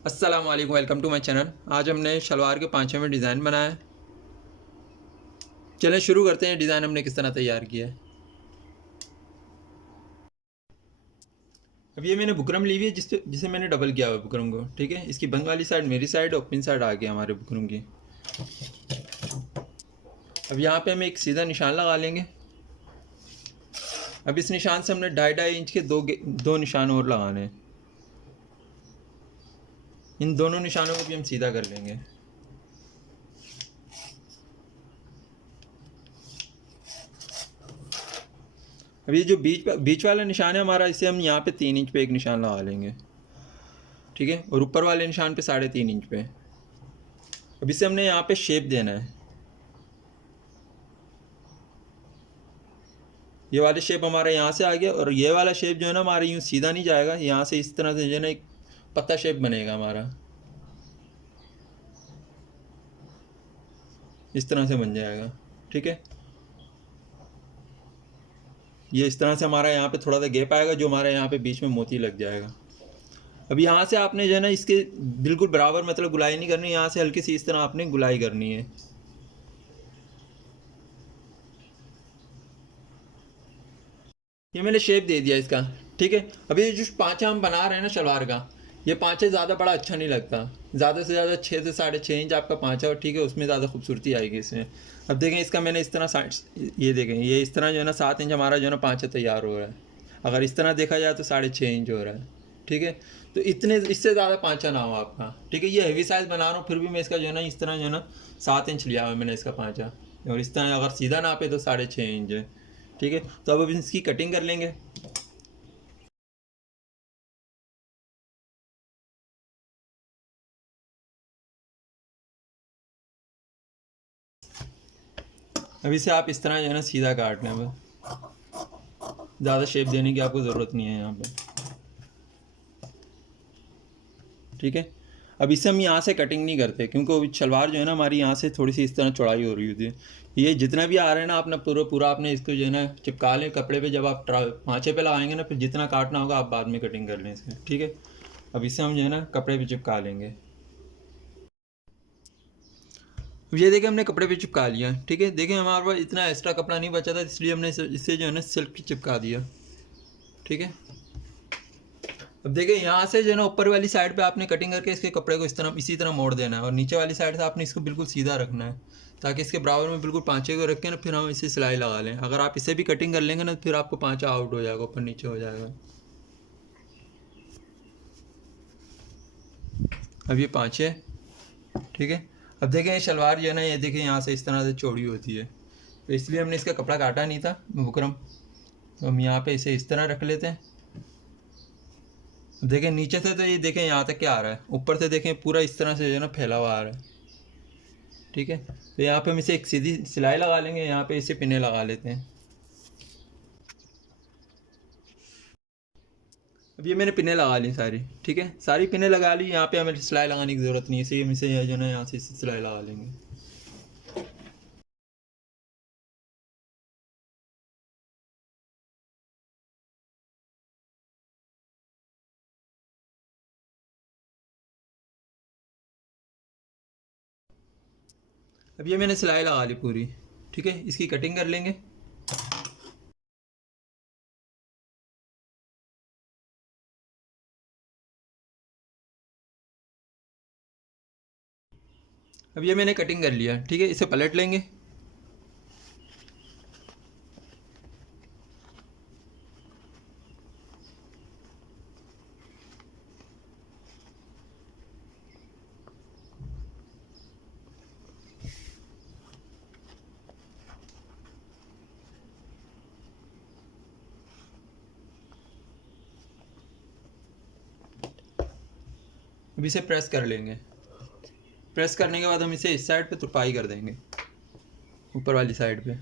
अस्सलाम वालेकुम, welcome to my channel. आज हमने शलवार के पाँचवें डिज़ाइन बनाया है। चलें शुरू करते हैं। डिज़ाइन हमने किस तरह तैयार किया है। अब ये मैंने बुकरम ली हुई है जिसे मैंने डबल किया हुआ है बुकरम को। ठीक है, इसकी बंद वाली साइड मेरी साइड, ओपन साइड आ गया हमारे बुकरम की। अब यहाँ पे हम एक सीधा निशान लगा लेंगे। अब इस निशान से हमने 2.5 इंच के दो निशान और लगाने हैं। इन दोनों निशानों को भी हम सीधा कर लेंगे। अब ये जो बीच वाला निशान है हमारा, इसे हम यहाँ पे 3 इंच पे एक निशान लगा लेंगे। ठीक है, और ऊपर वाले निशान पे 3.5 इंच पे। अब इसे हमने यहाँ पे शेप देना है। ये वाले शेप हमारा यहाँ से आ गया, और ये वाला शेप जो है ना हमारा यूँ सीधा नहीं जाएगा, यहाँ से इस तरह से जो है ना एक पत्ता शेप बनेगा हमारा, इस तरह से बन जाएगा। ठीक है, ये इस तरह से हमारा यहाँ पे थोड़ा सा गैप आएगा, जो हमारे यहाँ पे बीच में मोती लग जाएगा। अब यहाँ से आपने जो है ना इसके बिल्कुल बराबर मतलब गुलाई नहीं करनी, यहाँ से हल्की सी इस तरह आपने गुलाई करनी है। ये मैंने शेप दे दिया इसका। ठीक है, अभी ये जो पाँचा हम बना रहे हैं ना शलवार का, ये पाँचे ज़्यादा बड़ा अच्छा नहीं लगता। ज़्यादा से ज़्यादा 6 से 6.5 इंच आपका पाँचा हो, ठीक है, उसमें ज़्यादा खूबसूरती आएगी इसमें। अब देखें इसका मैंने इस तरह ये देखें, ये इस तरह जो है ना 7 इंच हमारा जो है ना पाँचा तैयार हो रहा है। अगर इस तरह देखा जाए तो 6.5 इंच हो रहा है। ठीक है, तो इतने इससे ज़्यादा पाँचा ना हो आपका। ठीक है, ये हैवी साइज़ बना रहा हूँ, फिर भी मैं इसका जो है ना इस तरह जो है ना 7 इंच लिया हुआ है मैंने इसका पाँचा। और इस तरह अगर सीधा नापे तो 6.5 इंच है। ठीक है, तो अब इसकी कटिंग कर लेंगे। अब इसे आप इस तरह जो है ना सीधा काट लें बस। ज़्यादा शेप देने की आपको ज़रूरत नहीं है यहाँ पे। ठीक है, अब इसे हम यहाँ से कटिंग नहीं करते, क्योंकि शलवार जो है ना हमारी यहाँ से थोड़ी सी इस तरह चौड़ाई हो रही होती है। ये जितना भी आ रहा है ना अपना पूरा पूरा आपने इसको जो है ना चिपका लें कपड़े पे। जब आप पाँचे पे लगाएंगे ना, फिर जितना काटना होगा आप बाद में कटिंग कर लें इसके। ठीक है, अब इसे हम जो है ना कपड़े पे चिपका लेंगे। अब ये देखें हमने कपड़े पे चिपका लिया। ठीक है, देखें हमारे पास इतना एक्स्ट्रा कपड़ा नहीं बचा था, इसलिए हमने इससे जो है ना सिल्क की चिपका दिया। ठीक है, अब देखिए यहाँ से जो है ना ऊपर वाली साइड पे आपने कटिंग करके इसके कपड़े को इसी तरह मोड़ देना है, और नीचे वाली साइड से आपने इसको बिल्कुल सीधा रखना है, ताकि इसके बराबर में बिल्कुल पाँचे को रख के ना फिर हम इसे सिलाई लगा लें। अगर आप इसे भी कटिंग कर लेंगे ना फिर आपको पाँचा आउट हो जाएगा, ऊपर नीचे हो जाएगा। अब ये पाँचे। ठीक है, अब देखें ये शलवार जो है ना, ये देखें यहाँ से इस तरह से चौड़ी होती है, तो इसलिए हमने इसका कपड़ा काटा नहीं था बुकरम। तो हम यहाँ पे इसे इस तरह रख लेते हैं। देखें नीचे से तो ये देखें यहाँ तक क्या आ रहा है, ऊपर से देखें पूरा इस तरह से जो है ना फैला हुआ आ रहा है। ठीक है, तो यहाँ पे हम इसे एक सीधी सिलाई लगा लेंगे, यहाँ पे इसे पिने लगा लेते हैं। अब ये मैंने पिने लगा ली सारी। ठीक है, सारी पिने लगा ली, यहाँ पे हमें सिलाई लगाने की ज़रूरत नहीं है, इसे हम इसे जो है ना यहाँ से सिलाई लगा लेंगे। अब ये मैंने सिलाई लगा ली पूरी। ठीक है, इसकी कटिंग कर लेंगे। अब ये मैंने कटिंग कर लिया। ठीक है, इसे पलट लेंगे। अब इसे प्रेस कर लेंगे। प्रेस करने के बाद हम इसे इस साइड पे तुरपाई कर देंगे, ऊपर वाली साइड पे।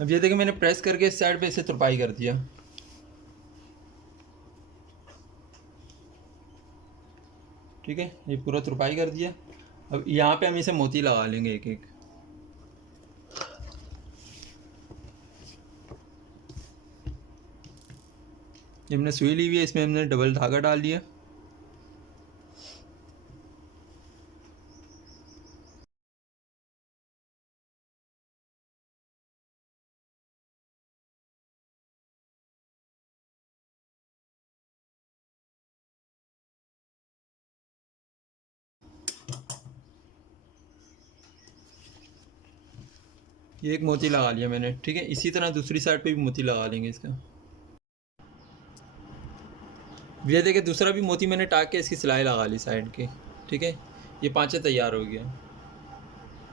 अब ये देखिए मैंने प्रेस करके इस साइड पे इसे तुरपाई कर दिया। ठीक है, ये पूरा तुरपाई कर दिया। अब यहाँ पे हम इसे मोती लगा लेंगे एक एक। ये हमने सुई ली हुई है, इसमें हमने डबल धागा डाल दिया। ये एक मोती लगा लिया मैंने, ठीक है। इसी तरह दूसरी साइड पे भी मोती लगा लेंगे इसका। ये देखिए दूसरा भी मोती मैंने टाक के इसकी सिलाई लगा ली साइड की, ठीक है। ये पांचे तैयार हो गया।